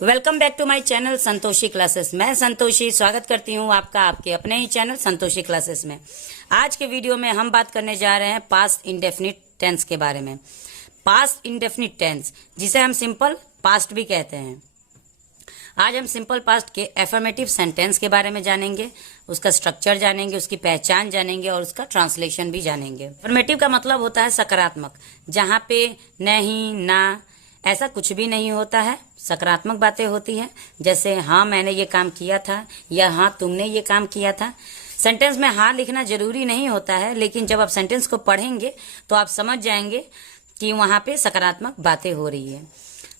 Welcome back to my channel Santoshi classes. मैं संतोषी स्वागत करती हूँ आपका आपके अपने ही चैनल संतोषी क्लासेस में। आज के वीडियो में हम बात करने जा रहे हैं पास्ट इंडेफिनिट टेंस के बारे में। पास्ट इंडेफिनिट टेंस जिसे हम सिंपल पास्ट भी कहते हैं। आज हम सिंपल पास्ट के एफर्मेटिव सेंटेंस के बारे में जानेंगे, उसका स्ट्रक्चर जानेंगे, उसकी पहचान जानेंगे और उसका ट्रांसलेशन भी जानेंगे। एफर्मेटिव का मतलब होता है सकारात्मक, जहाँ पे नहीं, ना ऐसा कुछ भी नहीं होता है, सकारात्मक बातें होती हैं। जैसे हाँ मैंने ये काम किया था या हाँ तुमने ये काम किया था। सेंटेंस में हाँ लिखना जरूरी नहीं होता है, लेकिन जब आप सेंटेंस को पढ़ेंगे तो आप समझ जाएंगे कि वहाँ पे सकारात्मक बातें हो रही है।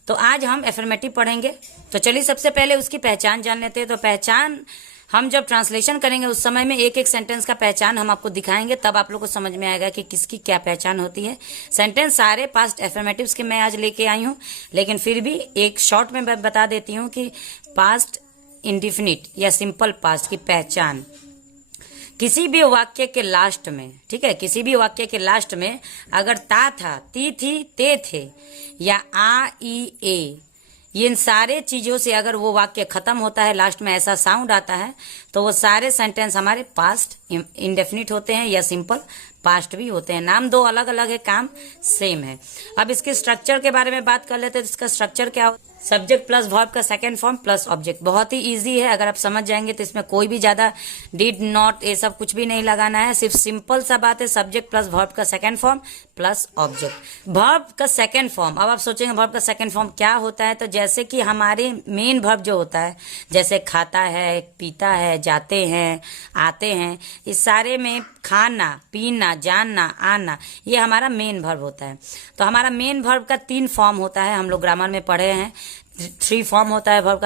तो आज हम एफर्मेटिव पढ़ेंगे। तो चलिए सबसे पहले उसकी पहचान जान लेते हैं। तो पहचान हम जब ट्रांसलेशन करेंगे उस समय में एक एक सेंटेंस का पहचान हम आपको दिखाएंगे, तब आप लोग को समझ में आएगा कि किसकी क्या पहचान होती है। सेंटेंस सारे पास्ट एफर्मेटिव्स के मैं आज लेके आई हूँ, लेकिन फिर भी एक शॉर्ट में बता देती हूँ कि पास्ट इंडिफिनिट या सिंपल पास्ट की पहचान। किसी भी वाक्य के लास्ट में, ठीक है, किसी भी वाक्य के लास्ट में अगर ता था, ती थी, ते थे या आ, ई, ए, ये इन सारे चीजों से अगर वो वाक्य खत्म होता है, लास्ट में ऐसा साउंड आता है, तो वो सारे सेंटेंस हमारे पास्ट इंडेफिनिट होते हैं या सिंपल पास्ट भी होते हैं। नाम दो अलग अलग है, काम सेम है। अब इसके स्ट्रक्चर के बारे में बात कर लेते हैं। तो इसका स्ट्रक्चर क्या हो? सब्जेक्ट प्लस वर्ब का सेकंड फॉर्म प्लस ऑब्जेक्ट। बहुत ही इजी है, अगर आप समझ जाएंगे तो इसमें कोई भी ज्यादा डिड नॉट ये सब कुछ भी नहीं लगाना है। सिर्फ सिंपल सा बात है, सब्जेक्ट प्लस वर्ब का second form plus object. Verb का सेकंड फॉर्म, अब आप सोचेंगे वर्ब का सेकंड फॉर्म क्या होता है, तो जैसे कि हमारे मेन वर्ब जो होता है, जैसे खाता है, पीता है, जाते हैं, आते हैं, इस सारे में खाना, पीना, जानना, आना, ये हमारा मेन वर्ब होता है। तो हमारा मेन वर्ब का 3 फॉर्म होता है, हम लोग ग्रामर में पढ़े हैं। 3 फॉर्म होता है वर्ब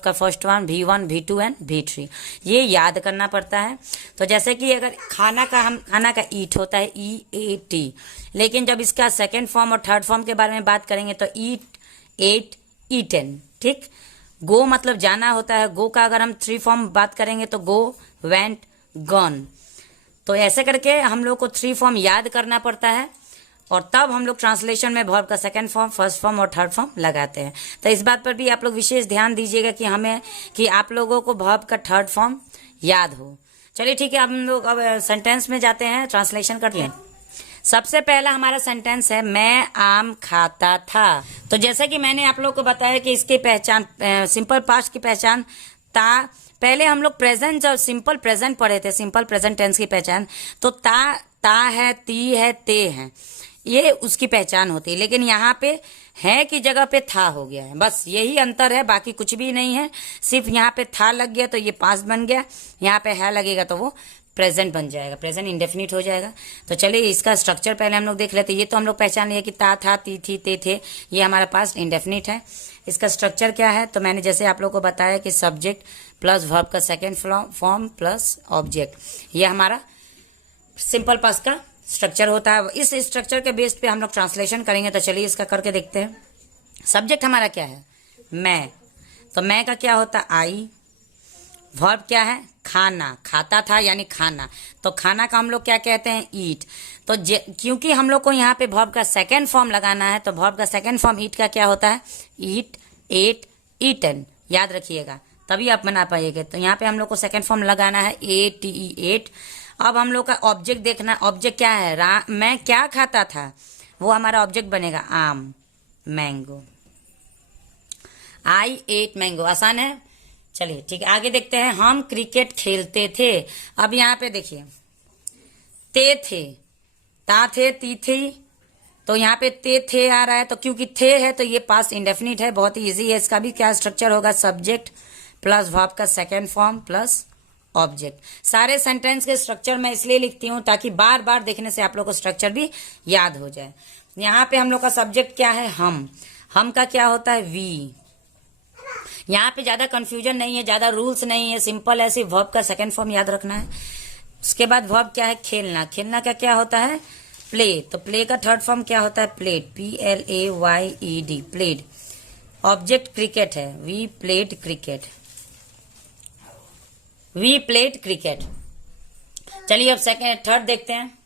का first one V1, V2 and V3। ये याद करना पड़ता है। तो जैसे कि अगर खाना का ईट होता है EAT, लेकिन जब इसका सेकंड फॉर्म और थर्ड फॉर्म के बारे में बात करेंगे तो ईट, एट, ईटन, ठीक। गो मतलब जाना होता है, गो का अगर हम 3 फॉर्म बात करेंगे तो गो, वेंट, गॉन। तो ऐसे करके हम लोग को 3 फॉर्म याद करना पड़ता है और तब हम लोग ट्रांसलेशन में वर्ब का सेकंड फॉर्म, फर्स्ट फॉर्म और थर्ड फॉर्म लगाते हैं। तो इस बात पर भी आप लोग विशेष ध्यान दीजिएगा कि आप लोगों को वर्ब का थर्ड फॉर्म याद हो। चलिए ठीक है, अब हम लोग अब सेंटेंस में जाते हैं, ट्रांसलेशन कर लें। सबसे पहला हमारा सेंटेंस है मैं आम खाता था। तो जैसे कि मैंने आप लोग को बताया कि इसकी पहचान, सिंपल पास्ट की पहचान ता। पहले हम लोग प्रेजेंट, जब सिंपल प्रेजेंट पढ़े थे, सिंपल प्रेजेंट टेंस की पहचान, तो ता है, ती है, ते है, ये उसकी पहचान होती है। लेकिन यहाँ पे है की जगह पे था हो गया है, बस यही अंतर है, बाकी कुछ भी नहीं है। सिर्फ यहाँ पे था लग गया तो ये पास्ट बन गया, यहाँ पे है लगेगा तो वो प्रेजेंट बन जाएगा, प्रेजेंट इंडेफिनिट हो जाएगा। तो चलिए इसका स्ट्रक्चर पहले हम लोग देख लेते हैं। ये तो हम लोग पहचान लिया कि ता था, ती थी, ते थे, ये हमारा पास्ट इंडेफिनिट है। इसका स्ट्रक्चर क्या है, तो मैंने जैसे आप लोग को बताया कि सब्जेक्ट प्लस वर्ब का सेकेंड फॉर्म प्लस ऑब्जेक्ट, ये हमारा सिंपल पास्ट का स्ट्रक्चर होता है। इस स्ट्रक्चर के बेस पे हम लोग ट्रांसलेशन करेंगे। तो चलिए इसका करके देखते हैं। सब्जेक्ट हमारा क्या है, मैं। तो मैं का क्या होता है, आई। वर्ब क्या है, खाना, खाता था यानी खाना, तो खाना का हम लोग क्या कहते हैं, ईट। तो क्योंकि हम लोग को यहाँ पे वर्ब का सेकंड फॉर्म लगाना है, तो वर्ब का सेकंड फॉर्म ईट का क्या होता है, ईट, एट, ईटन। याद रखिएगा तभी आप बना पाइएगा। तो यहाँ पे हम लोग को सेकंड फॉर्म लगाना है ATE, एट। अब हम लोग का ऑब्जेक्ट देखना, ऑब्जेक्ट क्या है, मैं क्या खाता था, वो हमारा ऑब्जेक्ट बनेगा आम, मैंगो। आई एट मैंगो, आसान है। चलिए ठीक है, आगे देखते हैं। हम क्रिकेट खेलते थे। अब यहाँ पे देखिए, ते थे, ता थे, ती थी, तो यहाँ पे ते थे आ रहा है, तो क्योंकि थे है तो ये पास्ट इंडेफिनिट है, बहुत ही इजी है। इसका भी क्या स्ट्रक्चर होगा, सब्जेक्ट प्लस वर्ब का सेकेंड फॉर्म प्लस ऑब्जेक्ट। सारे सेंटेंस के स्ट्रक्चर मैं इसलिए लिखती हूँ ताकि बार बार देखने से आप लोग को स्ट्रक्चर भी याद हो जाए। यहाँ पे हम लोग का सब्जेक्ट क्या है, हम का क्या होता है, वी। यहाँ पे ज्यादा कंफ्यूजन नहीं है, ज्यादा रूल्स नहीं है, सिंपल है, सिर्फ वर्ब का सेकंड फॉर्म याद रखना है। उसके बाद वर्ब क्या है, खेलना। खेलना का क्या होता है, प्ले। तो प्ले का थर्ड फॉर्म क्या होता है, played, PLAYED, played. Object cricket है, we played cricket, we played cricket. चलिए अब थर्ड देखते हैं।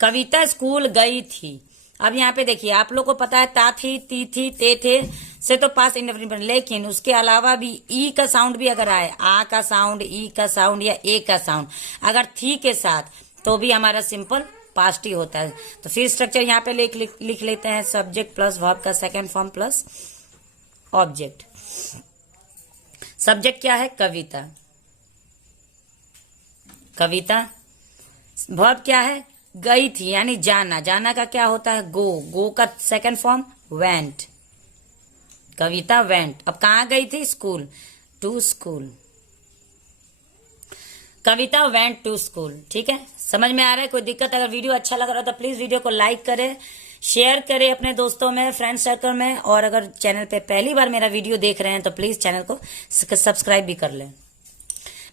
कविता स्कूल गई थी। अब यहाँ पे देखिए, आप लोग को पता है ता थी, ती थी, ते थे से तो पास्ट इंडेफिनिट, लेकिन उसके अलावा भी ई का साउंड भी अगर आए, आ का साउंड, ई का साउंड या ए का साउंड अगर थी के साथ, तो भी हमारा सिंपल पास्ट ही होता है। तो फिर स्ट्रक्चर यहाँ पे लिख लेते हैं, सब्जेक्ट प्लस वर्ब का second form plus object. Subject क्या है? कविता। कविता। वर्ब क्या है? गई थी, यानी जाना। जाना का क्या होता है? गो। गो का second form went. Kavita went. अब कहाँ गई थी? School. To school. Kavita went to school. ठीक है, समझ में आ रहा है? कोई दिक्कत? अगर वीडियो अच्छा लग रहा है तो प्लीज वीडियो को लाइक करें, शेयर करें अपने दोस्तों में, फ्रेंड सर्कल में, और अगर चैनल पे पहली बार मेरा वीडियो देख रहे हैं तो प्लीज चैनल को सब्सक्राइब भी कर लें।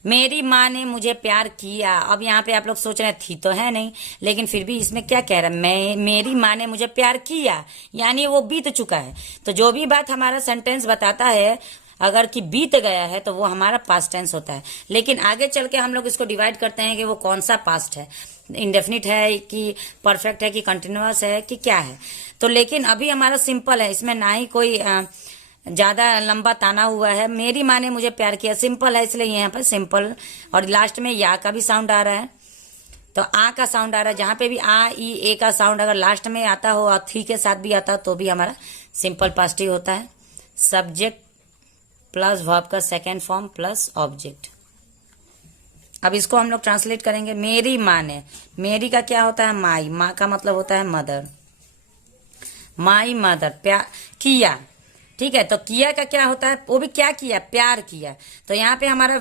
मेरी माँ ने मुझे प्यार किया। अब यहाँ पे आप लोग सोच रहे हैं थी तो है नहीं, लेकिन फिर भी इसमें क्या कह रहा है? मेरी माँ ने मुझे प्यार किया, यानी वो बीत चुका है। तो जो भी बात हमारा सेंटेंस बताता है अगर कि बीत गया है तो वो हमारा पास्ट टेंस होता है। लेकिन आगे चल के हम लोग इसको डिवाइड करते हैं कि वो कौन सा पास्ट है, इंडेफिनिट है कि परफेक्ट है कि कंटिन्यूअस है कि क्या है। तो लेकिन अभी हमारा सिंपल है, इसमें ना ही कोई ज्यादा लंबा ताना हुआ है। मेरी माँ ने मुझे प्यार किया, सिंपल है, इसलिए यहाँ पर सिंपल। और लास्ट में या का भी साउंड आ रहा है, तो आ का साउंड आ रहा है। जहां पे भी आ, ई, ए का साउंड अगर लास्ट में आता हो और थी के साथ भी आता हो तो भी हमारा सिंपल पास्ट ही होता है। सब्जेक्ट प्लस वर्ब का सेकेंड फॉर्म प्लस ऑब्जेक्ट। अब इसको हम लोग ट्रांसलेट करेंगे। मेरी माँ ने, मेरी का क्या होता है? माई। माँ का मतलब होता है मदर। My mother. प्यार किया, ठीक है, तो किया का क्या होता है? वो भी क्या किया? प्यार किया। तो यहाँ पे हमारा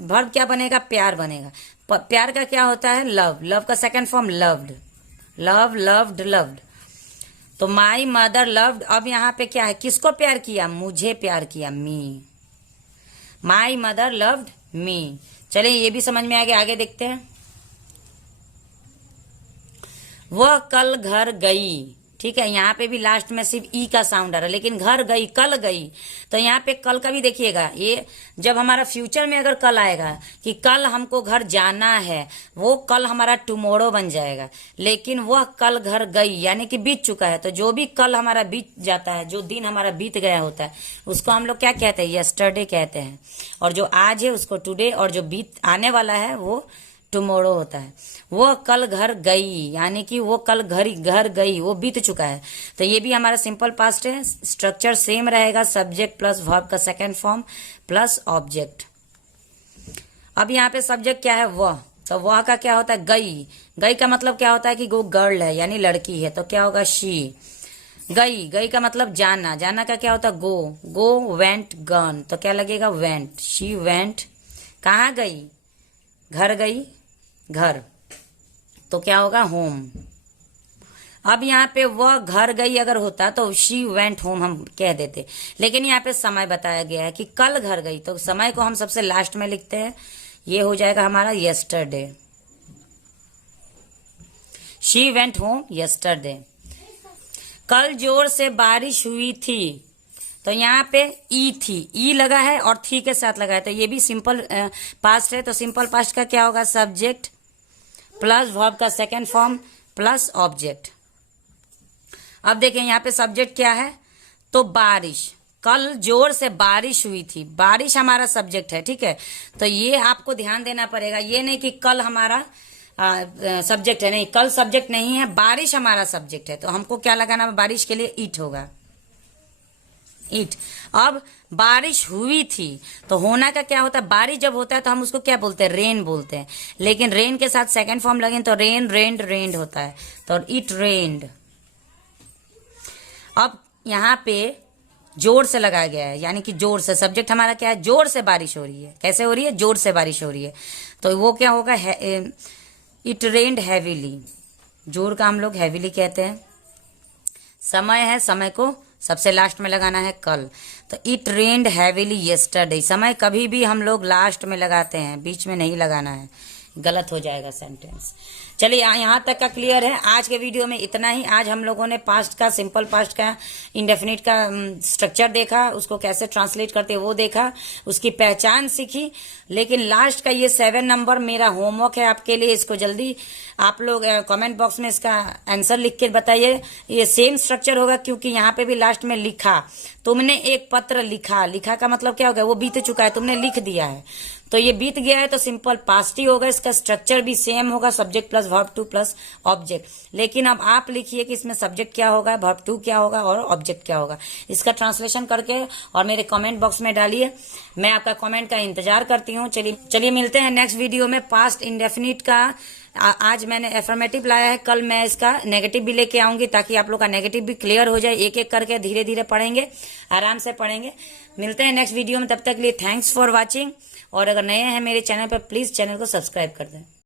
वर्ब क्या बनेगा? प्यार बनेगा। प्यार का क्या होता है? लव। लव का second form loved. Love, loved, loved. तो माई मदर लव्ड। अब यहाँ पे क्या है? किसको प्यार किया? मुझे प्यार किया, मी। My mother loved me. चलिए ये भी समझ में आ गया, आगे देखते हैं। वह कल घर गई। ठीक है, यहाँ पे भी लास्ट में सिर्फ ई का साउंड आ रहा है, लेकिन घर गई, कल गई। तो यहाँ पे कल का भी देखिएगा, ये जब हमारा फ्यूचर में अगर कल आएगा कि कल हमको घर जाना है, वो कल हमारा टुमारो बन जाएगा। लेकिन वह कल घर गई यानी कि बीत चुका है। तो जो भी कल हमारा बीत जाता है, जो दिन हमारा बीत गया होता है, उसको हम लोग क्या कहते हैं? यस्टरडे कहते हैं। और जो आज है उसको टुडे, और जो बीत आने वाला है वो टुमारो होता है। वो कल घर गई यानी कि वो कल घर गई, वो बीत चुका है। तो ये भी हमारा सिंपल पास्ट है। स्ट्रक्चर सेम रहेगा, सब्जेक्ट प्लस वर्ब का सेकंड फॉर्म प्लस ऑब्जेक्ट। अब यहाँ पे सब्जेक्ट क्या है? वह। तो वह का क्या होता है? गई। गई का मतलब क्या होता है कि वो गर्ल है यानी लड़की है, तो क्या होगा? शी। गई। गई का मतलब जाना। जाना का क्या होता है? गो। गो, वेंट, गन, तो क्या लगेगा? वेंट। She went. कहाँ गई? घर गई, घर, तो क्या होगा? होम। अब यहाँ पे वह घर गई अगर होता तो शी वेंट होम हम कह देते, लेकिन यहाँ पे समय बताया गया है कि कल घर गई, तो समय को हम सबसे लास्ट में लिखते हैं। ये हो जाएगा हमारा yesterday. She went home yesterday. कल जोर से बारिश हुई थी। तो यहाँ पे ई थी, ई लगा है और थी के साथ लगा है, तो ये भी सिंपल पास्ट है। तो सिंपल पास्ट का क्या होगा? सब्जेक्ट प्लस वर्ब का सेकेंड फॉर्म प्लस ऑब्जेक्ट। अब देखें यहाँ पे सब्जेक्ट क्या है? तो बारिश। कल जोर से बारिश हुई थी, बारिश हमारा सब्जेक्ट है। ठीक है, तो ये आपको ध्यान देना पड़ेगा। ये नहीं कि कल हमारा सब्जेक्ट है, नहीं, कल सब्जेक्ट नहीं है, बारिश हमारा सब्जेक्ट है। तो हमको क्या लगाना? बारिश के लिए इट होगा, इट। अब बारिश हुई थी, तो होना का क्या होता है? बारिश जब होता है तो हम उसको क्या बोलते हैं? रेन बोलते हैं। लेकिन रेन के साथ सेकंड फॉर्म लगे तो रेन, रेन्ड, रेन्ड होता है, तो इट रेन्ड। अब यहाँ पे जोर से लगाया गया है, यानी कि जोर से। सब्जेक्ट हमारा क्या है? जोर से बारिश हो रही है। कैसे हो रही है? जोर से बारिश हो रही है, तो वो क्या होगा? It rained heavily. जोर का हम लोग हैवीली कहते हैं। समय है, समय को सबसे लास्ट में लगाना है, कल। तो इट रेन्ड हैवीली यस्टरडे। समय कभी भी हम लोग लास्ट में लगाते हैं, बीच में नहीं लगाना है। गलत हो जाएगा सेंटेंस। चलिए यहाँ तक का क्लियर है। आज के वीडियो में इतना ही। आज हम लोगों ने पास्ट का, सिंपल पास्ट का, इंडेफिनिट का स्ट्रक्चर देखा, उसको कैसे ट्रांसलेट करते वो देखा, उसकी पहचान सीखी। लेकिन लास्ट का ये 7 नंबर मेरा होमवर्क है आपके लिए। इसको जल्दी आप लोग कमेंट बॉक्स में इसका आंसर लिख के बताइए। ये सेम स्ट्रक्चर होगा क्योंकि यहाँ पे भी लास्ट में लिखा, तुमने एक पत्र लिखा। लिखा का मतलब क्या होगा? वो बीत चुका है, तुमने लिख दिया है, तो ये बीत गया है तो सिंपल पास्ट ही होगा। इसका स्ट्रक्चर भी सेम होगा, subject plus verb two plus object. लेकिन अब आप लिखिए कि इसमें सब्जेक्ट क्या होगा, वर्ब टू क्या होगा और ऑब्जेक्ट क्या होगा। इसका ट्रांसलेशन करके और मेरे कमेंट बॉक्स में डालिए। मैं आपका कमेंट का इंतजार करती हूँ। चलिए मिलते हैं नेक्स्ट वीडियो में। पास्ट इंडेफिनिट का आज मैंने एफर्मेटिव लाया है, कल मैं इसका नेगेटिव भी लेके आऊंगी ताकि आप लोग का नेगेटिव भी क्लियर हो जाए। एक एक करके धीरे धीरे पढ़ेंगे, आराम से पढ़ेंगे। मिलते हैं नेक्स्ट वीडियो में, तब तक के लिए थैंक्स फॉर वॉचिंग। और अगर नए हैं मेरे चैनल पर, प्लीज चैनल को सब्सक्राइब कर दें।